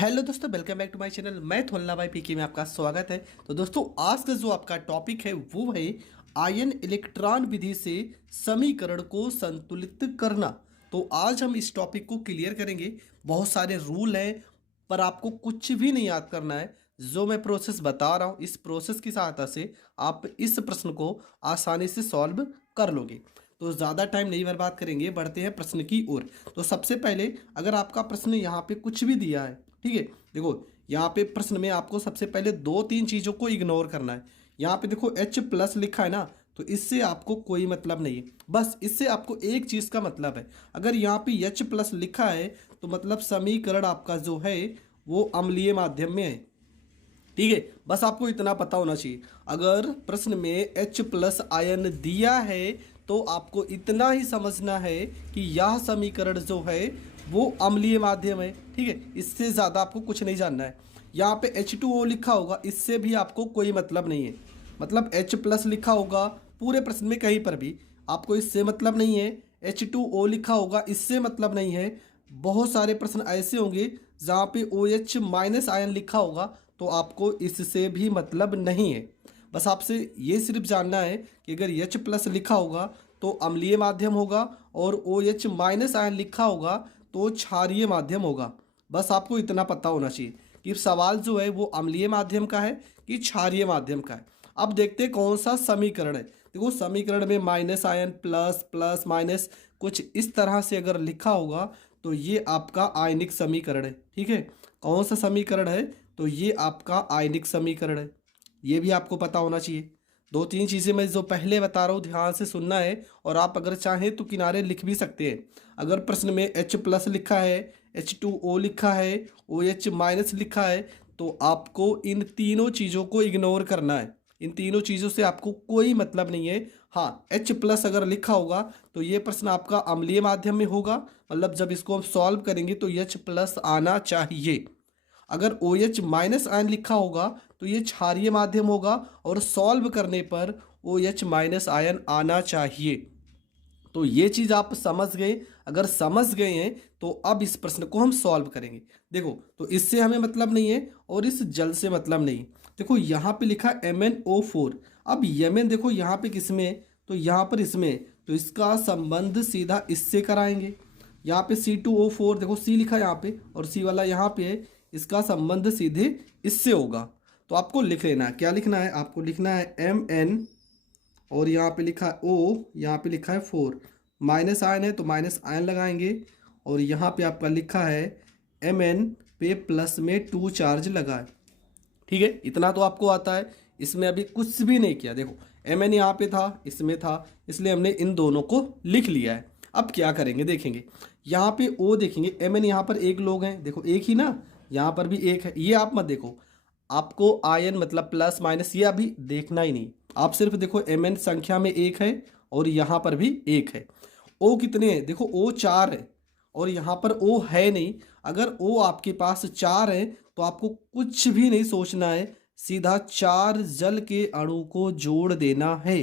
Hello दोस्तों, welcome back to my channel. मैं थोलना भाई पीके में आपका स्वागत है। तो दोस्तों, आज का जो आपका टॉपिक है वो है आयन इलेक्ट्रॉन विधि से समीकरण को संतुलित करना। तो आज हम इस टॉपिक को क्लियर करेंगे। बहुत सारे रूल हैं, पर आपको कुछ भी नहीं याद करना है। जो मैं प्रोसेस बता रहा हूँ, इस प्रोसेस की सहायता से आप इस प्रश्न को आसानी से सॉल्व कर लोगे। तो ज़्यादा टाइम नहीं बर्बाद करेंगे, बढ़ते हैं प्रश्न की ओर। तो सबसे पहले, अगर आपका प्रश्न यहाँ पे कुछ भी दिया है, ठीक है, देखो यहाँ पे प्रश्न में आपको सबसे पहले दो तीन चीज़ों को इग्नोर करना है। यहाँ पे देखो H प्लस लिखा है ना, तो इससे आपको कोई मतलब नहीं है। बस इससे आपको एक चीज़ का मतलब है। अगर यहाँ पे H प्लस लिखा है तो मतलब समीकरण आपका जो है वो अम्लीय माध्यम में है। ठीक है, बस आपको इतना पता होना चाहिए। अगर प्रश्न में H प्लस आयन दिया है तो आपको इतना ही समझना है कि यह समीकरण जो है वो अम्लीय माध्यम है। ठीक है, इससे ज़्यादा आपको कुछ नहीं जानना है। यहाँ पे H2O लिखा होगा, इससे भी आपको कोई मतलब नहीं है। मतलब H प्लस लिखा होगा पूरे प्रश्न में कहीं पर भी, आपको इससे मतलब नहीं है। H2O लिखा होगा, इससे मतलब नहीं है। बहुत सारे प्रश्न ऐसे होंगे जहाँ पे OH माइनस आयन लिखा होगा, तो आपको इससे भी मतलब नहीं है। बस आपसे ये सिर्फ जानना है कि अगर H प्लस लिखा होगा तो अम्लीय माध्यम होगा, और OH माइनस आयन लिखा होगा तो क्षारीय माध्यम होगा। बस आपको इतना पता होना चाहिए कि सवाल जो है वो अम्लीय माध्यम का है कि क्षारीय माध्यम का है। अब देखते हैं कौन सा समीकरण है। देखो, समीकरण में minus ion plus plus minus कुछ इस तरह से अगर लिखा होगा तो ये आपका आयनिक समीकरण है। ठीक है, कौन सा समीकरण है? तो ये आपका आयनिक समीकरण है। ये भी आपको पता होना चाहिए। दो तीन चीज़ें मैं जो पहले बता रहा हूँ ध्यान से सुनना है, और आप अगर चाहें तो किनारे लिख भी सकते हैं। अगर प्रश्न में H प्लस लिखा है, H2O लिखा है, OH माइनस लिखा है, तो आपको इन तीनों चीज़ों को इग्नोर करना है। इन तीनों चीज़ों से आपको कोई मतलब नहीं है। हाँ, H प्लस अगर लिखा होगा तो ये प्रश्न आपका अम्लीय माध्यम में होगा, मतलब जब इसको हम सॉल्व करेंगे तो H प्लस आना चाहिए। अगर OH माइनस आयन लिखा होगा तो ये क्षारीय माध्यम होगा, और सॉल्व करने पर OH माइनस आयन आना चाहिए। तो ये चीज़ आप समझ गए। अगर समझ गए हैं तो अब इस प्रश्न को हम सॉल्व करेंगे। देखो, तो इससे हमें मतलब नहीं है और इस जल से मतलब नहीं। देखो, यहाँ पे लिखा MnO4। अब Mn देखो यहाँ पे किसमें, तो यहाँ पर इसमें, तो इसका संबंध सीधा इससे कराएंगे। यहाँ पे C2O4 देखो, C लिखा है यहाँ पे और C वाला यहाँ पे है, इसका संबंध सीधे इससे होगा। तो आपको लिख लेना है, क्या लिखना है? आपको लिखना है Mn, और यहाँ पे लिखा है O, यहाँ पे लिखा है 4। माइनस आयन है तो माइनस आयन लगाएंगे, और यहाँ पे आपका लिखा है Mn पे प्लस में 2 चार्ज लगाए। ठीक है, इतना तो आपको आता है। इसमें अभी कुछ भी नहीं किया। देखो, Mn यहाँ पे था, इसमें था, इसलिए हमने इन दोनों को लिख लिया है। अब क्या करेंगे देखेंगे। यहाँ पे O देखेंगे, Mn यहाँ पर एक लोग हैं, देखो एक ही ना, यहाँ पर भी एक है। ये आप मत देखो, आपको आयन मतलब प्लस माइनस ये अभी देखना ही नहीं। आप सिर्फ देखो Mn संख्या में एक है और यहाँ पर भी एक है। O कितने हैं? देखो O 4 है और यहाँ पर O है नहीं। अगर O आपके पास 4 है तो आपको कुछ भी नहीं सोचना है, सीधा 4 जल के अणु को जोड़ देना है।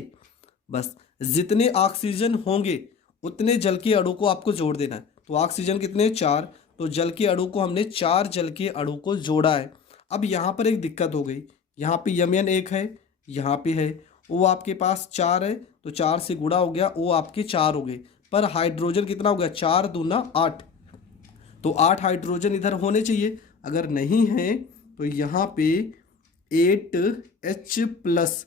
बस जितने ऑक्सीजन होंगे उतने जल के अणु को आपको जोड़ देना है। तो ऑक्सीजन कितने? 4। तो जल के अणु को हमने 4 जल के अणु को जोड़ा है। अब यहाँ पर एक दिक्कत हो गई, यहाँ पे Mn एक है, यहाँ पे है O आपके पास 4 है, तो 4 से गुणा हो गया, O आपके 4 हो गए। पर हाइड्रोजन कितना हो गया? 4 दूना 8। तो 8 हाइड्रोजन इधर होने चाहिए। अगर नहीं है तो यहाँ पे 8H प्लस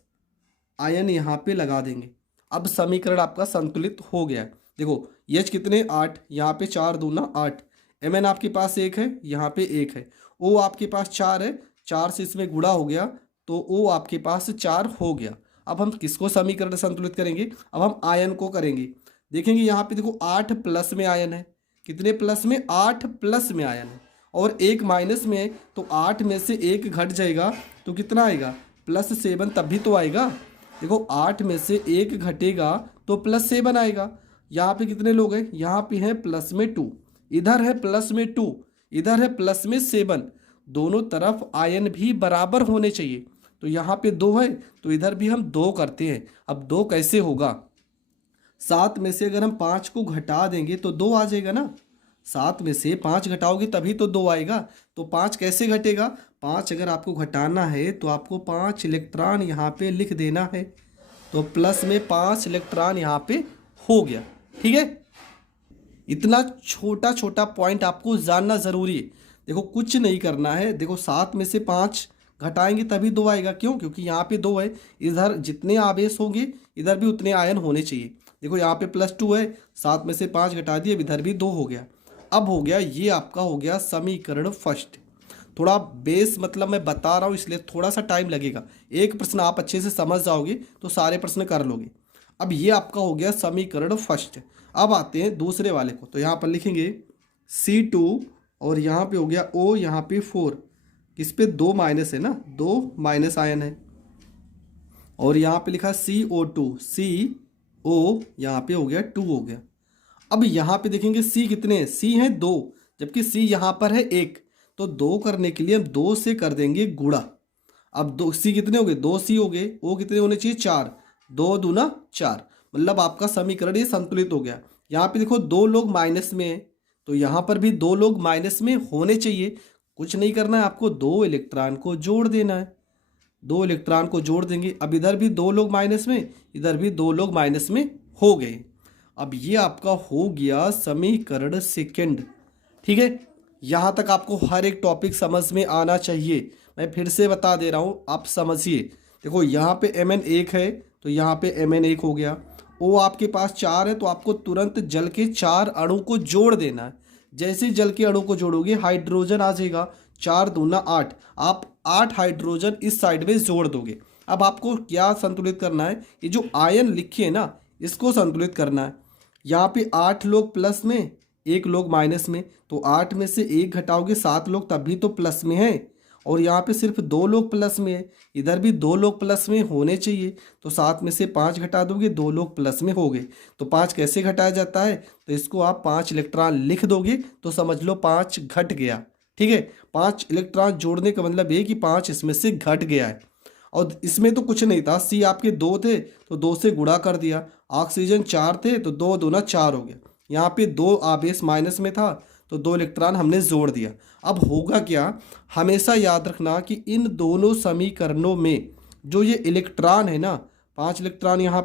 आयन यहाँ पे लगा देंगे। अब समीकरण आपका संतुलित हो गया है। देखो, H कितने? 8, यहाँ पे 4 दूना 8। Mn आपके पास एक है, यहाँ पे एक है। O आपके पास 4 है, 4 से इसमें गुणा हो गया, तो O आपके पास 4 हो गया। अब हम किसको समीकरण संतुलित करेंगे? अब हम आयन को करेंगे। देखेंगे यहाँ पे देखो 8 प्लस में आयन है। कितने प्लस में? 8 प्लस में आयन है, और एक माइनस में है, तो 8 में से एक घट जाएगा तो कितना आएगा? +7 तब भी तो आएगा। देखो, 8 में से एक घटेगा तो +7 आएगा। यहाँ पे कितने लोग हैं? यहाँ पे हैं प्लस में 2, इधर है प्लस में 2, इधर है प्लस में 7। दोनों तरफ आयन भी बराबर होने चाहिए। तो यहाँ पे 2 है तो इधर भी हम 2 करते हैं। अब 2 कैसे होगा? 7 में से अगर हम 5 को घटा देंगे तो 2 आ जाएगा ना। 7 में से 5 घटाओगे तभी तो 2 आएगा। तो 5 कैसे घटेगा? 5 अगर आपको घटाना है तो आपको 5 इलेक्ट्रॉन यहाँ पे लिख देना है। तो प्लस में 5 इलेक्ट्रॉन यहाँ पे हो गया। ठीक है, इतना छोटा छोटा पॉइंट आपको जानना ज़रूरी है। देखो कुछ नहीं करना है। देखो 7 में से 5 घटाएंगे तभी 2 आएगा। क्यों? क्योंकि यहाँ पे 2 है, इधर जितने आवेश होंगे इधर भी उतने आयन होने चाहिए। देखो यहाँ पे +2 है, 7 में से 5 घटा दिए, इधर भी 2 हो गया। अब हो गया, ये आपका हो गया समीकरण फर्स्ट। थोड़ा बेस मतलब मैं बता रहा हूँ इसलिए थोड़ा सा टाइम लगेगा। एक प्रश्न आप अच्छे से समझ जाओगे तो सारे प्रश्न कर लोगे। अब ये आपका हो गया समीकरण फर्स्ट। अब आते हैं दूसरे वाले को। तो यहाँ पर लिखेंगे C2 और यहाँ पे हो गया O, यहाँ पे 4, इस पे 2 माइनस है ना, 2 माइनस आयन है। और यहाँ पे लिखा CO2, CO यहाँ पे हो गया 2 हो गया। अब यहाँ पे देखेंगे C कितने हैं? C हैं 2, जबकि C यहाँ पर है 1। तो 2 करने के लिए हम 2 से कर देंगे गुणा। अब 2 C कितने हो गए? 2 C हो गए। O कितने होने चाहिए? 4, 2 दूना 4। मतलब आपका समीकरण ये संतुलित हो गया। यहाँ पे देखो 2 लोग माइनस में है, तो यहाँ पर भी 2 लोग माइनस में होने चाहिए। कुछ नहीं करना है, आपको 2 इलेक्ट्रॉन को जोड़ देना है। 2 इलेक्ट्रॉन को जोड़ देंगे। अब इधर भी 2 लोग माइनस में, इधर भी 2 लोग माइनस में हो गए। अब ये आपका हो गया समीकरण सेकंड। ठीक है, यहाँ तक आपको हर एक टॉपिक समझ में आना चाहिए। मैं फिर से बता दे रहा हूँ, आप समझिए। देखो यहाँ पे Mn 1 है तो यहाँ पे Mn 1 हो गया। O आपके पास 4 है तो आपको तुरंत जल के 4 अणु को जोड़ देना है। जैसे ही जल के अणु को जोड़ोगे हाइड्रोजन आ जाएगा, 4 दूना 8। आप 8 हाइड्रोजन इस साइड में जोड़ दोगे। अब आपको क्या संतुलित करना है? ये जो आयन लिखे है ना, इसको संतुलित करना है। यहाँ पे 8 लोग प्लस में, 1 लोग माइनस में, तो 8 में से 1 घटाओगे 7 लोग तभी तो प्लस में है। और यहाँ पे सिर्फ 2 लोग प्लस में है, इधर भी 2 लोग प्लस में होने चाहिए। तो 7 में से 5 घटा दोगे, 2 लोग प्लस में हो गए। तो 5 कैसे घटाया जाता है? तो इसको आप 5 इलेक्ट्रॉन लिख दोगे तो समझ लो 5 घट गया। ठीक है, 5 इलेक्ट्रॉन जोड़ने का मतलब ये कि 5 इसमें से घट गया है। और इसमें तो कुछ नहीं था, C आपके 2 थे तो 2 से गुणा कर दिया। ऑक्सीजन 4 थे तो 2 दूना 4 हो गया। यहाँ पे 2 आवेश माइनस में था तो 2 इलेक्ट्रॉन हमने जोड़ दिया। अब होगा क्या? हमेशा याद रखना कि इन दोनों समीकरणों में जो ये इलेक्ट्रॉन है ना, 5 इलेक्ट्रॉन यहाँ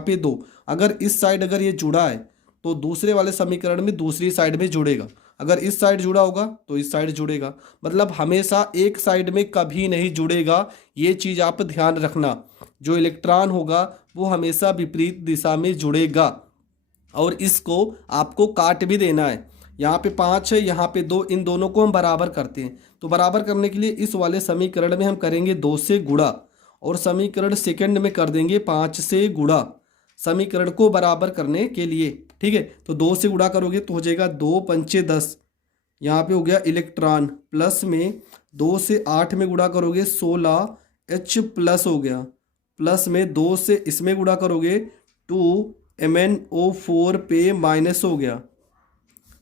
पे 2, अगर इस साइड अगर ये जुड़ा है तो दूसरे वाले समीकरण में दूसरी साइड में जुड़ेगा। अगर इस साइड जुड़ा होगा तो इस साइड जुड़ेगा। मतलब हमेशा एक साइड में कभी नहीं जुड़ेगा। ये चीज़ आप ध्यान रखना। जो इलेक्ट्रॉन होगा वो हमेशा विपरीत दिशा में जुड़ेगा। और इसको आपको काट भी देना है। यहाँ पे 5 है, यहाँ पे 2, इन दोनों को हम बराबर करते हैं। तो बराबर करने के लिए इस वाले समीकरण में हम करेंगे 2 से गुणा, और समीकरण सेकंड में कर देंगे 5 से गुणा, समीकरण को बराबर करने के लिए। ठीक है, तो 2 से गुणा करोगे तो हो जाएगा 2 पंचे 10। यहाँ पे हो गया इलेक्ट्रॉन, प्लस में 2 से 8 में गुणा करोगे 16 H प्लस हो गया, प्लस में 2 से इसमें गुणा करोगे 2 MnO4 पे माइनस हो गया,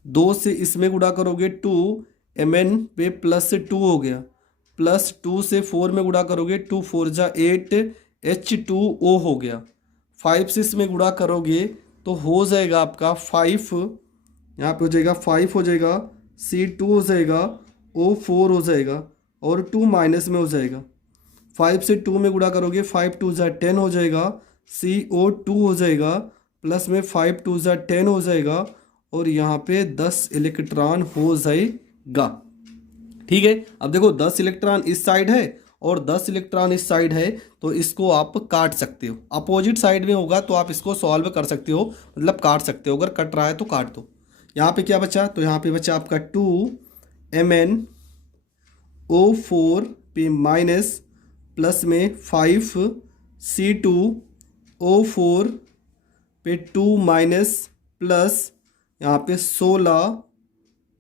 2 से इसमें गुणा करोगे 2 Mn पे प्लस 2 हो गया, प्लस 2 से 4 में गुणा करोगे 2 4 जा 8 H2O हो गया। 5 से इसमें गुणा करोगे तो हो जाएगा आपका 5, यहाँ पे हो जाएगा 5 हो जाएगा, C2 हो जाएगा, O4 हो जाएगा और 2 माइनस में हो जाएगा। 5 से 2 में गुणा करोगे 5 2 जा 10 हो जाएगा, CO2 हो जाएगा, प्लस में 5 2 जा 10 हो जाएगा और यहाँ पे 10 इलेक्ट्रॉन हो जाएगा। ठीक है, अब देखो 10 इलेक्ट्रॉन इस साइड है और 10 इलेक्ट्रॉन इस साइड है, तो इसको आप काट सकते हो। अपोजिट साइड में होगा तो आप इसको सॉल्व कर सकते हो, मतलब काट सकते हो। अगर कट रहा है तो काट दो। यहाँ पे क्या बचा? तो यहाँ पे बचा आपका 2 MnO4 पे माइनस, प्लस में 5 C2O4 पे 2 माइनस, प्लस यहाँ पे 16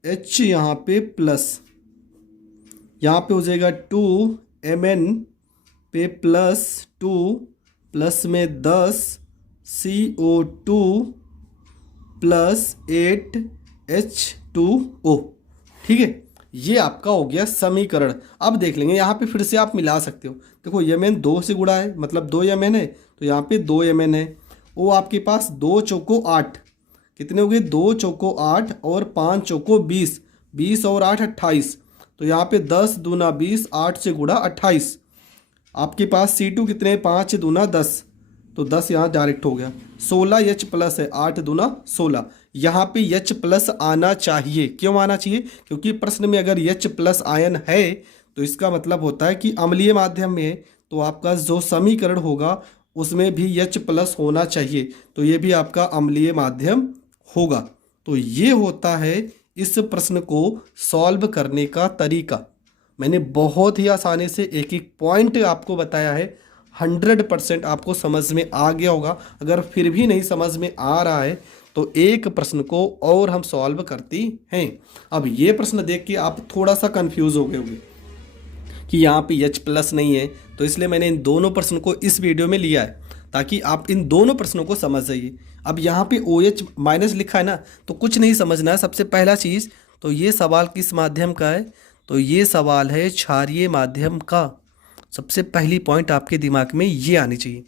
H यहाँ पे प्लस, यहाँ पे हो जाएगा 2 Mn पे प्लस 2, प्लस में 10 CO2 प्लस 8 H2O। ठीक है, ये आपका हो गया समीकरण। अब देख लेंगे, यहाँ पे फिर से आप मिला सकते हो। देखो Mn 2 से गुणा है, मतलब 2 Mn है, तो यहाँ पे 2 Mn है। O आपके पास 2 चौको 8, कितने हो गए, 2 चौको 8 और 5 चौको 20, 20 और 8 28। तो यहाँ पे 10 दूना 20, 8 से गुणा 28। आपके पास C2 कितने, 5 दूना 10, तो 10 यहाँ डायरेक्ट हो गया। 16 H प्लस है, 8 दूना 16। यहाँ पे H प्लस आना चाहिए। क्यों आना चाहिए, क्योंकि प्रश्न में अगर H प्लस आयन है तो इसका मतलब होता है कि अम्लीय माध्यम में है, तो आपका जो समीकरण होगा उसमें भी H प्लस होना चाहिए, तो ये भी आपका अम्लीय माध्यम होगा। तो ये होता है इस प्रश्न को सॉल्व करने का तरीका। मैंने बहुत ही आसानी से एक एक पॉइंट आपको बताया है। 100% आपको समझ में आ गया होगा। अगर फिर भी नहीं समझ में आ रहा है तो एक प्रश्न को और हम सॉल्व करती हैं। अब ये प्रश्न देख के आप थोड़ा सा कंफ्यूज हो गए होंगे कि यहाँ पे H प्लस नहीं है, तो इसलिए मैंने इन दोनों प्रश्न को इस वीडियो में लिया है ताकि आप इन दोनों प्रश्नों को समझ जाइए। अब यहाँ पे OH माइनस लिखा है ना, तो कुछ नहीं समझना है। सबसे पहला चीज़ तो ये सवाल किस माध्यम का है, तो ये सवाल है क्षारीय माध्यम का। सबसे पहली पॉइंट आपके दिमाग में ये आनी चाहिए।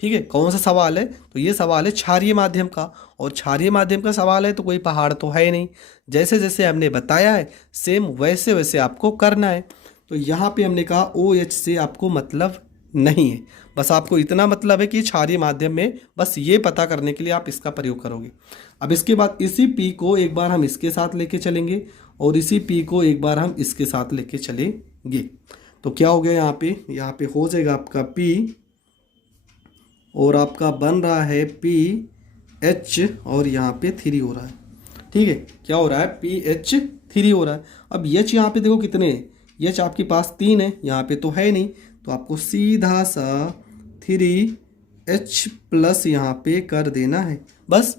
ठीक है, कौन सा सवाल है, तो ये सवाल है क्षारीय माध्यम का, और क्षारीय माध्यम का सवाल है तो कोई पहाड़ तो है ही नहीं। जैसे जैसे हमने बताया है सेम वैसे वैसे आपको करना है। तो यहाँ पे हमने कहा OH से आपको मतलब नहीं है, बस आपको इतना मतलब है कि क्षारीय माध्यम में, बस ये पता करने के लिए आप इसका प्रयोग करोगे। अब इसके बाद इसी P को एक बार हम इसके साथ लेके चलेंगे और इसी P को एक बार हम इसके साथ लेके चलेंगे। तो क्या हो गया, यहाँ पे हो जाएगा आपका P और आपका बन रहा है PH और यहाँ पे 3 हो रहा है। ठीक है, क्या हो रहा है, PH 3 हो रहा है। अब H यहाँ पे देखो कितने हैं, H आपके पास 3 है, यहाँ पे तो है नहीं, तो आपको सीधा सा 3H प्लस यहाँ पे कर देना है बस।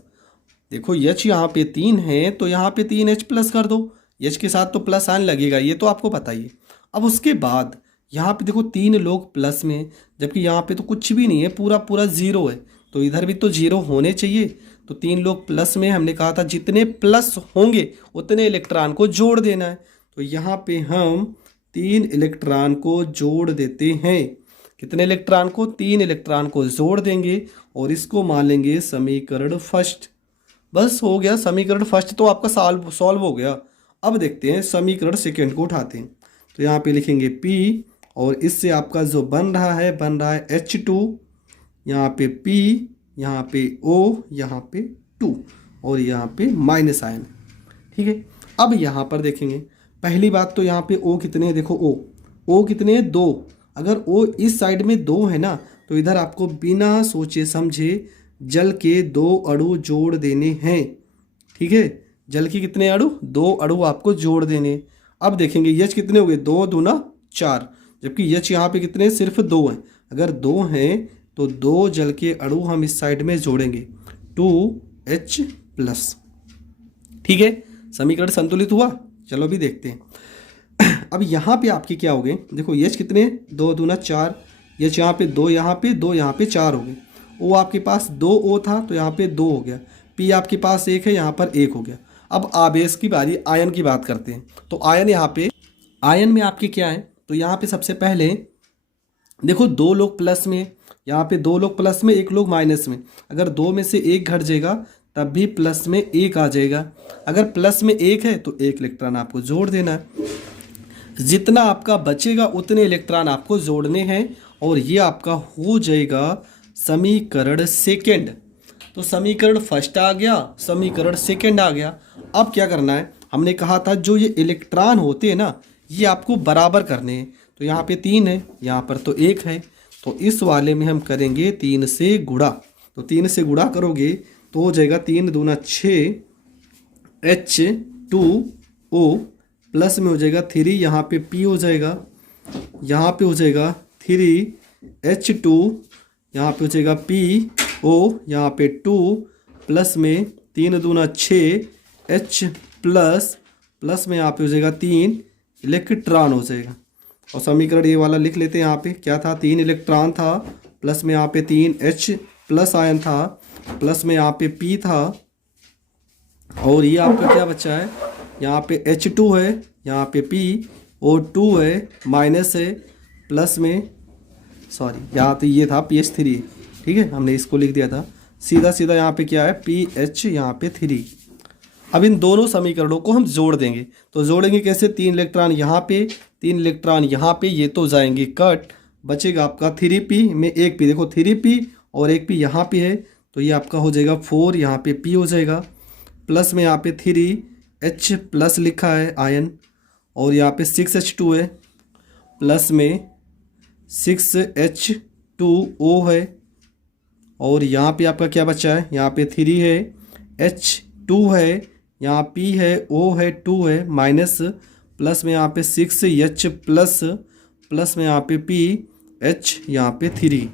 देखो H यहाँ पे 3 है तो यहाँ पे 3H प्लस कर दो, H के साथ तो प्लस साइन लगेगा, ये तो आपको पता ही है। अब उसके बाद यहाँ पे देखो 3 लोग प्लस में हैं, जबकि यहाँ पे तो कुछ भी नहीं है, पूरा पूरा 0 है, तो इधर भी तो 0 होने चाहिए। तो 3 लोग प्लस में, हमने कहा था जितने प्लस होंगे उतने इलेक्ट्रॉन को जोड़ देना है। तो यहाँ पे हम 3 इलेक्ट्रॉन को जोड़ देते हैं। कितने इलेक्ट्रॉन को, 3 इलेक्ट्रॉन को जोड़ देंगे और इसको मान लेंगे समीकरण फर्स्ट। बस हो गया, समीकरण फर्स्ट तो आपका सॉल्व हो गया। अब देखते हैं समीकरण सेकेंड को उठाते हैं। तो यहाँ पे लिखेंगे P और इससे आपका जो बन रहा है H2, यहाँ पे P, यहाँ पे O, यहाँ पे 2 और यहाँ पे माइनस आयन। ठीक है, अब यहाँ पर देखेंगे पहली बात तो यहाँ पे O कितने हैं, देखो O कितने हैं, 2। अगर O इस साइड में 2 है ना, तो इधर आपको बिना सोचे समझे जल के 2 अणु जोड़ देने हैं। ठीक है, जल की कितने अणु, 2 अणु आपको जोड़ देने। अब देखेंगे H कितने हो गए, 2 दूना 4, जबकि H यहाँ पे कितने, सिर्फ 2 हैं। अगर 2 हैं तो 2 जल के अणु हम इस साइड में जोड़ेंगे, 2H प्लस। ठीक है, समीकरण संतुलित हुआ। चलो अभी देखते हैं। अब यहाँ पे आपके क्या हो गए, देखो H कितने, 2 दूना 4, H यहाँ पे 2, यहाँ पे 2, यहाँ पे 4 हो गए। O आपके पास 2 O था तो यहाँ पे 2 हो गया। P आपके पास 1 है, यहाँ पर 1 हो गया। अब आवेश की बारी, आयन की बात करते हैं। तो आयन, यहाँ पे आयन में आपके क्या है, तो यहाँ पे सबसे पहले देखो 2 लोग प्लस में, यहाँ पे 2 लोग प्लस में, 1 लोग माइनस में। अगर 2 में से 1 घट जाएगा तब भी प्लस में 1 आ जाएगा। अगर प्लस में 1 है तो 1 इलेक्ट्रॉन आपको जोड़ देना है। जितना आपका बचेगा उतने इलेक्ट्रॉन आपको जोड़ने हैं और ये आपका हो जाएगा समीकरण सेकेंड। तो समीकरण फर्स्ट आ गया, समीकरण सेकेंड आ गया। अब क्या करना है, हमने कहा था जो ये इलेक्ट्रॉन होते हैं ना, ये आपको बराबर करने हैं। तो यहाँ पे 3 है, यहाँ पर तो 1 है, तो इस वाले में हम करेंगे 3 से गुणा। तो 3 से गुणा करोगे तो हो जाएगा 3 दूना 6 H2O प्लस में हो जाएगा 3, यहाँ पे P हो जाएगा, यहाँ पे हो जाएगा 3H2, यहाँ पे हो जाएगा PO, यहाँ पे 2 प्लस में 3 दूना 6H प्लस में यहाँ पे हो जाएगा 3 इलेक्ट्रॉन हो जाएगा। और समीकरण ये वाला लिख लेते हैं। यहाँ पे क्या था, 3 इलेक्ट्रॉन था, प्लस में यहाँ पे 3H प्लस आयन था, प्लस में यहाँ पे P था, और ये आपका क्या बचा है, यहाँ पे H2 है, यहाँ पे P और 2 है, माइनस है, प्लस में, सॉरी यहाँ तो ये था PH3। ठीक है, हमने इसको लिख दिया था, सीधा सीधा यहाँ पे क्या है पी एच यहाँ पे 3। अब इन दोनों समीकरणों को हम जोड़ देंगे। तो जोड़ेंगे कैसे, 3 इलेक्ट्रॉन यहाँ पे 3 इलेक्ट्रॉन यहाँ पे, ये तो जाएंगे कट, बचेगा आपका 3p में 1p। देखो 3p और 1p यहाँ पे है तो ये आपका हो जाएगा 4, यहाँ पे p हो जाएगा, प्लस में यहाँ पे 3H प्लस लिखा है आयन, और यहाँ पे 6H2 है, प्लस में 6H2O है, और यहाँ पे आपका क्या बचा है, यहाँ पे 3 है, H2 है, यहाँ P है, O है, 2 है, माइनस प्लस में यहाँ पे 6H प्लस में यहाँ पे PH यहाँ पे 3।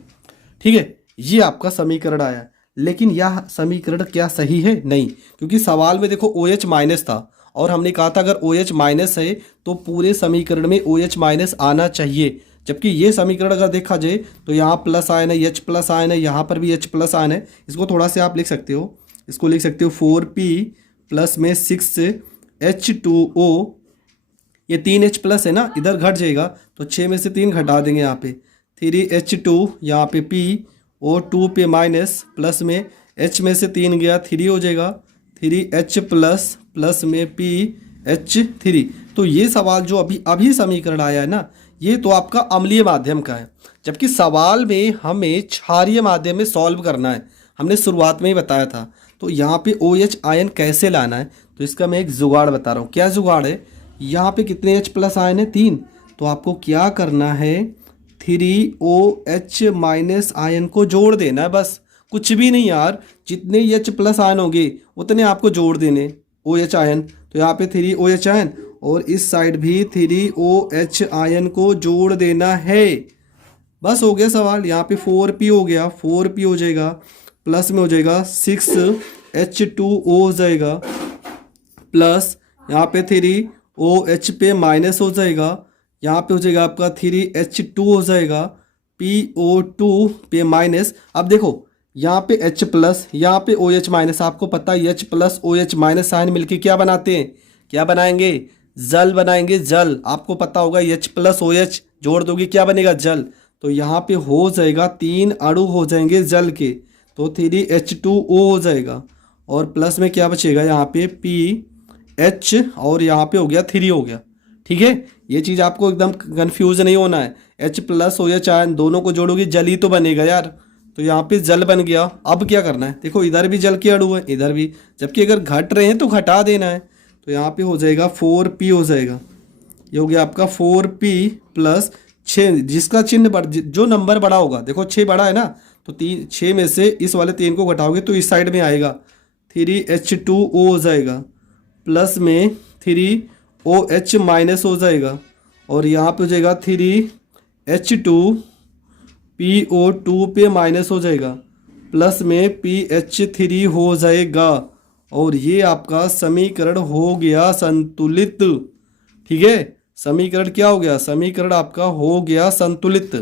ठीक है, ये आपका समीकरण आया। लेकिन यह समीकरण क्या सही है? नहीं, क्योंकि सवाल में देखो OH माइनस था और हमने कहा था अगर OH माइनस है तो पूरे समीकरण में OH माइनस आना चाहिए। जबकि ये समीकरण अगर देखा जाए तो यहाँ प्लस आयन है, H प्लस आयन है, यहाँ पर भी H प्लस आयन है। इसको थोड़ा सा आप लिख सकते हो, इसको लिख सकते हो 4p प्लस में 6H2O, ये 3H प्लस है ना, इधर घट जाएगा तो 6 में से 3 घटा देंगे, यहाँ पे 3H2, यहाँ पे P और 2 पे माइनस, प्लस में H में से 3 गया 3 हो जाएगा, 3H प्लस प्लस में PH3। तो ये सवाल जो अभी समीकरण आया है ना, ये तो आपका अम्लीय माध्यम का है, जबकि सवाल में हमें क्षारीय माध्यम में सॉल्व करना है। हमने शुरुआत में ही बताया था। तो यहाँ पे OH आयन कैसे लाना है, तो इसका मैं एक जुगाड़ बता रहा हूँ। क्या जुगाड़ है, यहाँ पे कितने H प्लस आयन है, 3। तो आपको क्या करना है, 3OH माइनस आयन को जोड़ देना है, बस कुछ भी नहीं यार। जितने H प्लस आयन होंगे उतने आपको जोड़ देने OH आयन। तो यहाँ पे 3OH आयन और इस साइड भी 3OH आयन को जोड़ देना है, बस हो गया सवाल। यहाँ पे 4p हो गया, 4p हो जाएगा, प्लस में हो जाएगा 6H2O हो जाएगा, प्लस यहाँ पे 3OH पे माइनस हो जाएगा, यहाँ पे हो जाएगा आपका 3H2 हो जाएगा, PO2 पे माइनस। अब देखो यहाँ पे H प्लस, यहाँ पे OH माइनस। आपको पता है H plus OH minus ion मिलके क्या बनाते हैं, क्या बनाएंगे, जल बनाएंगे, जल। आपको पता होगा H प्लस OH जोड़ दोगे क्या बनेगा, जल। तो यहाँ पे हो जाएगा 3 अणु हो जाएंगे जल के, तो 3H2O हो जाएगा, और प्लस में क्या बचेगा, यहाँ पे PH और यहाँ पे हो गया 3 हो गया। ठीक है, ये चीज़ आपको एकदम कंफ्यूज नहीं होना है। H प्लस OH आयन दोनों को जोड़ोगे जल ही तो बनेगा यार। तो यहाँ पे जल बन गया। अब क्या करना है, देखो इधर भी जल के अणु है, इधर भी, जबकि अगर घट रहे हैं तो घटा देना है। तो यहाँ पे हो जाएगा 4p हो जाएगा, ये हो गया आपका 4p प्लस 6, जिसका चिन्ह जो नंबर बड़ा होगा, देखो 6 बड़ा है ना, तो 6 में से इस वाले 3 को घटाओगे तो इस साइड में आएगा 3H2O हो जाएगा, प्लस में 3OH माइनस हो जाएगा, और यहाँ पे हो जाएगा 3H2 PO2 पे माइनस हो जाएगा, प्लस में PH3 हो जाएगा, और ये आपका समीकरण हो गया संतुलित। ठीक है, समीकरण क्या हो गया, समीकरण आपका हो गया संतुलित।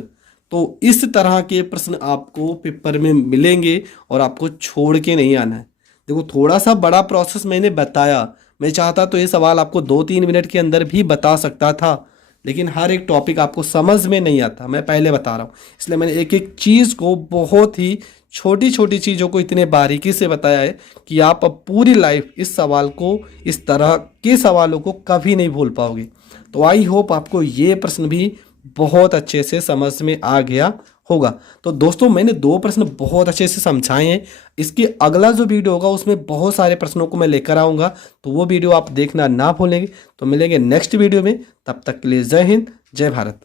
तो इस तरह के प्रश्न आपको पेपर में मिलेंगे और आपको छोड़ के नहीं आना है। देखो थोड़ा सा बड़ा प्रोसेस मैंने बताया, मैं चाहता तो ये सवाल आपको 2-3 मिनट के अंदर भी बता सकता था, लेकिन हर एक टॉपिक आपको समझ में नहीं आता, मैं पहले बता रहा हूँ। इसलिए मैंने एक एक चीज़ को, बहुत ही छोटी छोटी चीज़ों को इतने बारीकी से बताया है कि आप अब पूरी लाइफ इस सवाल को, इस तरह के सवालों को कभी नहीं भूल पाओगे। तो आई होप आपको ये प्रश्न भी बहुत अच्छे से समझ में आ गया होगा। तो दोस्तों मैंने 2 प्रश्न बहुत अच्छे से समझाए हैं। इसके अगला जो वीडियो होगा उसमें बहुत सारे प्रश्नों को मैं लेकर आऊँगा, तो वो वीडियो आप देखना ना भूलेंगे। तो मिलेंगे नेक्स्ट वीडियो में, तब तक के लिए जय हिंद, जय भारत।